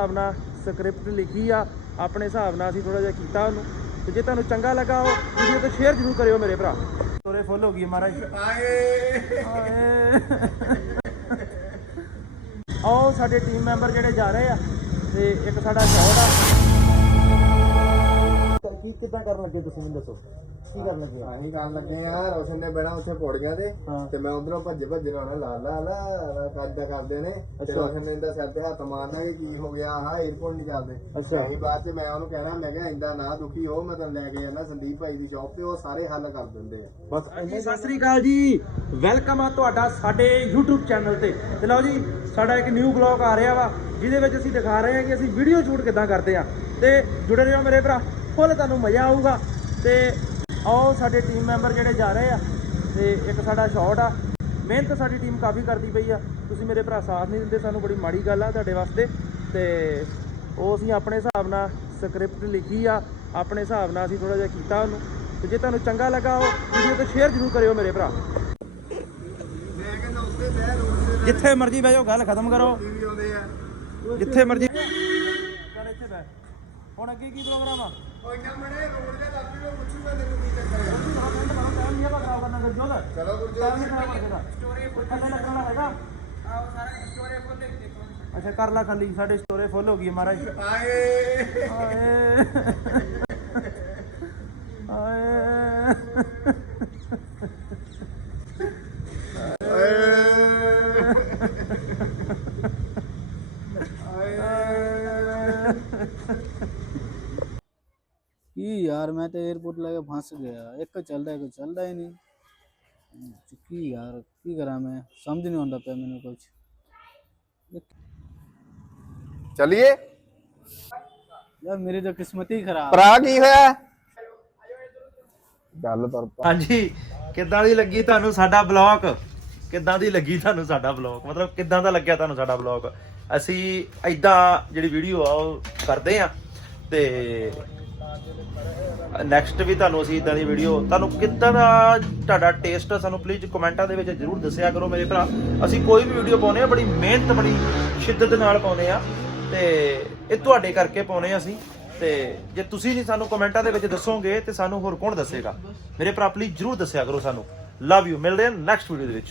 ਹਿਸਾਬ ਨਾਲ ਸਕ੍ਰਿਪਟ ਲਿਖੀ ਆ, ਆਪਣੇ ਹਿਸਾਬ ਨਾਲ ਅਸੀਂ ਥੋੜਾ ਜਿਹਾ ਕੀਤਾ ਉਹਨੂੰ। ਤੇ ਜੇ ਤੁਹਾਨੂੰ ਚੰਗਾ ਲੱਗਾ ਉਹ ਵੀਡੀਓ ਤੇ ਸ਼ੇਅਰ ਜ਼ਰੂਰ ਕਰਿਓ ਮੇਰੇ ਭਰਾ। ਤੋਰੇ ਫੁੱਲ ਹੋ ਗਈ ਮਹਾਰਾਜ। ਆਏ। ਆਓ ਸਾਡੇ ਟੀਮ ਮੈਂਬਰ ਜਿਹੜੇ ਜਾ ਰਹੇ ਆ, ਤੇ ਇੱਕ ਸਾਡਾ ਸ਼ੌਟ ਆ। ਕੀ ਕਿੱਦਾਂ ਕਰਨ ਲੱਗੇ ਤੁਸੀਂ ਮੈਨੂੰ ਦੱਸੋ? ਕੀ ਕਰਨ ਲੱਗੇ ਆ ਅਸੀਂ ਕਰਨ ਲੱਗੇ ਆ ਰੋਸ਼ਨ ਨੇ ਬਹਿਣਾ ਉੱਥੇ ਪੌੜੀਆਂ ਤੇ ਹਾਂ। ਤੇ ਮੈਂ ਉਧਰੋਂ ਭੱਜੇ ਭੱਜੇ ਆਉਣਾ ਲਾ ਲਾ ਲਾ ਕੱਜਦਾ ਕਰਦੇ ਨੇ ਤੇ ਅੱਛਾ। ਰੋਸ਼ਨ ਨੇ ਇਹਦਾ ਸਿਰ ਤੇ ਹੱਥ ਮਾਰਨਾ ਕਿ ਕੀ ਹੋ ਗਿਆ ਹਾਂ 에어ਪੋਰਟ ਨਹੀਂ ਕਰਦੇ ਅੱਛਾ। ਅਸੀਂ ਬਾਅਦ ਚ ਮੈਂ ਉਹਨੂੰ ਕਹਿਣਾ ਮੈਂ ਕਿਹਾ ਇੰਦਾ ਨਾ ਦੁਖੀ ਹੋ ਮੈਂ ਤੈਨੂੰ ਲੈ ਕੇ ਜਾਣਾ ਸੰਦੀਪ ਭਾਈ ਦੀ ਸ਼ਾਪ ਤੇ ਉਹ ਸਾਰੇ ਹੱਲ ਕਰ ਦਿੰਦੇ ਆ। ਬਸ ਜੀ ਸਤਿ ਸ੍ਰੀ ਅਕਾਲ ਜੀ। ਵੈਲਕਮ ਆ ਤੁਹਾਡਾ ਸਾਡੇ YouTube ਚੈਨਲ ਤੇ। ਤੇ ਲਓ ਜੀ ਸਾਡਾ ਇੱਕ ਨਿਊ ਬਲੌਗ ਆ ਰਿਹਾ ਵਾ ਜਿਹਦੇ ਵਿੱਚ ਅਸੀਂ ਦਿਖਾ ਰਹੇ ਹਾਂ ਕਿ ਅਸੀਂ ਵੀਡੀਓ ਸ਼ੂਟ ਕਿੱਦਾਂ ਕਰਦੇ ਆ ਤੇ ਜੁੜੇ ਰਹੋ ਮੇਰੇ ਭਰਾ। ਫੁੱਲ ਤੁਹਾਨੂੰ ਮਜ਼ਾ ਆਊਗਾ ਤੇ ਆਓ ਸਾਡੇ ਟੀਮ ਮੈਂਬਰ ਜਿਹੜੇ ਜਾ ਰਹੇ ਆ ਤੇ ਇੱਕ ਸਾਡਾ ਸ਼ਾਟ ਆ। ਮਿਹਨਤ ਸਾਡੀ ਟੀਮ ਕਾਫੀ ਕਰਦੀ ਪਈ ਆ। ਤੁਸੀਂ ਮੇਰੇ ਭਰਾ ਸਾਥ ਨਹੀਂ ਦਿੰਦੇ, ਸਾਨੂੰ ਬੜੀ ਮਾੜੀ ਗੱਲ ਆ ਤੁਹਾਡੇ ਵਾਸਤੇ। ਤੇ ਉਹ ਅਸੀਂ ਆਪਣੇ ਹਿਸਾਬ ਨਾਲ ਸਕ੍ਰਿਪਟ ਲਿਖੀ ਆ। ਆਪਣੇ ਹਿਸਾਬ ਨਾਲ ਅਸੀਂ ਥੋੜਾ ਜਿਹਾ ਕੀਤਾ ਉਹਨੂੰ। ਤੇ ਜੇ ਤੁਹਾਨੂੰ ਚੰਗਾ ਲੱਗਾ ਉਹ ਵੀਡੀਓ ਤੇ ਸ਼ੇਅਰ ਜ਼ਰੂਰ ਕਰਿਓ ਮੇਰੇ ਭਰਾ। ਜਿੱਥੇ ਮਰਜ਼ੀ ਬਹਿ ਜਾਓ, ਗੱਲ ਖਤਮ ਕਰੋ। ਜਿੱਥੇ ਮਰਜ਼ੀ ਹੁਣ ਅੱਗੇ ਕੀ ਪ੍ਰੋਗਰਾਮ ਆ? ਓਏ ਕਮੜੇ ਰੋਡ ਦੇ ਲੱਗੀ ਨੂੰ ਪੁੱਛੂਗਾ ਤੈਨੂੰ ਕੀ ਚੱਕਰ ਹੈ ਟਾਈਮ ਨਹੀਂ ਆਪਾਂ ਖਰਾਬ ਕਰਨਾ ਗੁਰਜੋਤ ਚਲੋ ਟਾਈਮ ਨਹੀਂ ਗੁਰਜੋਤ ਕਰਨਾ ਸਟੋਰੀ ਥੱਲੇ ਲੱਗਣਾ ਹੈਗਾ? ਆਓ ਸਾਰਾ ਸਟੋਰੀ ਫੁੱਲ ਅੱਛਾ ਕਰ ਲਾ ਖਾਲੀ ਸਾਡੇ ਸਟੋਰੀ ਫੁੱਲ ਹੋ ਗਈ ਹੈ ਮਹਾਰਾਜ। ਆਏ। ਆਏ। ਆਏ। ਕੀ ਯਾਰ ਮੈਂ ਤੇ 에어ਪੋਰਟ ਲੈ ਕੇ ਫਸ ਗਿਆ। ਇੱਕ ਚੱਲਦਾ ਇੱਕ ਚੱਲਦਾ ਹੀ ਨਹੀਂ। ਕੀ ਯਾਰ ਕੀ ਕਰਾਂ ਮੈਂ? ਸਮਝ ਨਹੀਂ ਆਉਂਦਾ ਪਿਆ ਮੈਨੂੰ ਕੁਝ ਚਲਿਏ? ਯਾਰ ਮੇਰੀ ਤਾਂ ਕਿਸਮਤ ਹੀ ਖਰਾਬ। ਭਰਾ ਕੀ ਹੋਇਆ? ਗੱਲ ਤਰ ਹਾਂਜੀ ਕਿੱਦਾਂ ਦੀ ਲੱਗੀ ਤੁਹਾਨੂੰ ਸਾਡਾ ਬਲੌਗ ਕਿੱਦਾਂ ਦੀ ਲੱਗੀ ਤੁਹਾਨੂੰ ਸਾਡਾ ਬਲੌਗ ਮਤਲਬ ਕਿੱਦਾਂ ਦਾ ਲੱਗਿਆ ਤੁਹਾਨੂੰ ਸਾਡਾ ਬਲੌਗ ਅਸੀਂ ਐਦਾਂ ਜਿਹੜੀ ਵੀਡੀਓ ਆ ਉਹ ਕਰਦੇ ਆ ਤੇ ਨੈਕਸਟ ਵੀ ਤੁਹਾਨੂੰ ਅਸੀਂ ਇਦਾਂ ਦੀ ਵੀਡੀਓ ਤੁਹਾਨੂੰ ਕਿੱਦਾਂ ਦਾ ਤੁਹਾਡਾ ਟੇਸਟ ਸਾਨੂੰ ਪਲੀਜ਼ ਕਮੈਂਟਾਂ ਦੇ ਵਿੱਚ ਜਰੂਰ ਦੱਸਿਆ ਕਰੋ ਮੇਰੇ ਭਰਾ। ਅਸੀਂ ਕੋਈ ਵੀ ਵੀਡੀਓ ਪਾਉਨੇ ਆ ਬੜੀ ਮਿਹਨਤ, ਬੜੀ ਸ਼ਿੱਦਤ ਨਾਲ ਪਾਉਨੇ ਆ ਤੇ ਇਹ ਤੁਹਾਡੇ ਕਰਕੇ ਪਾਉਨੇ ਆ ਅਸੀਂ। ਤੇ ਜੇ ਤੁਸੀਂ ਨਹੀਂ ਸਾਨੂੰ ਕਮੈਂਟਾਂ ਦੇ ਵਿੱਚ ਦੱਸੋਗੇ ਤੇ ਸਾਨੂੰ ਹੋਰ ਕੌਣ ਦੱਸੇਗਾ? ਮੇਰੇ ਭਰਾ ਪਲੀਜ਼ ਜਰੂਰ ਦੱਸਿਆ ਕਰੋ ਸਾਨੂੰ। ਲਵ ਯੂ ਮਿਲਦੇ ਹਾਂ ਨੈਕਸਟ ਵੀਡੀਓ ਦੇ ਵਿੱਚ।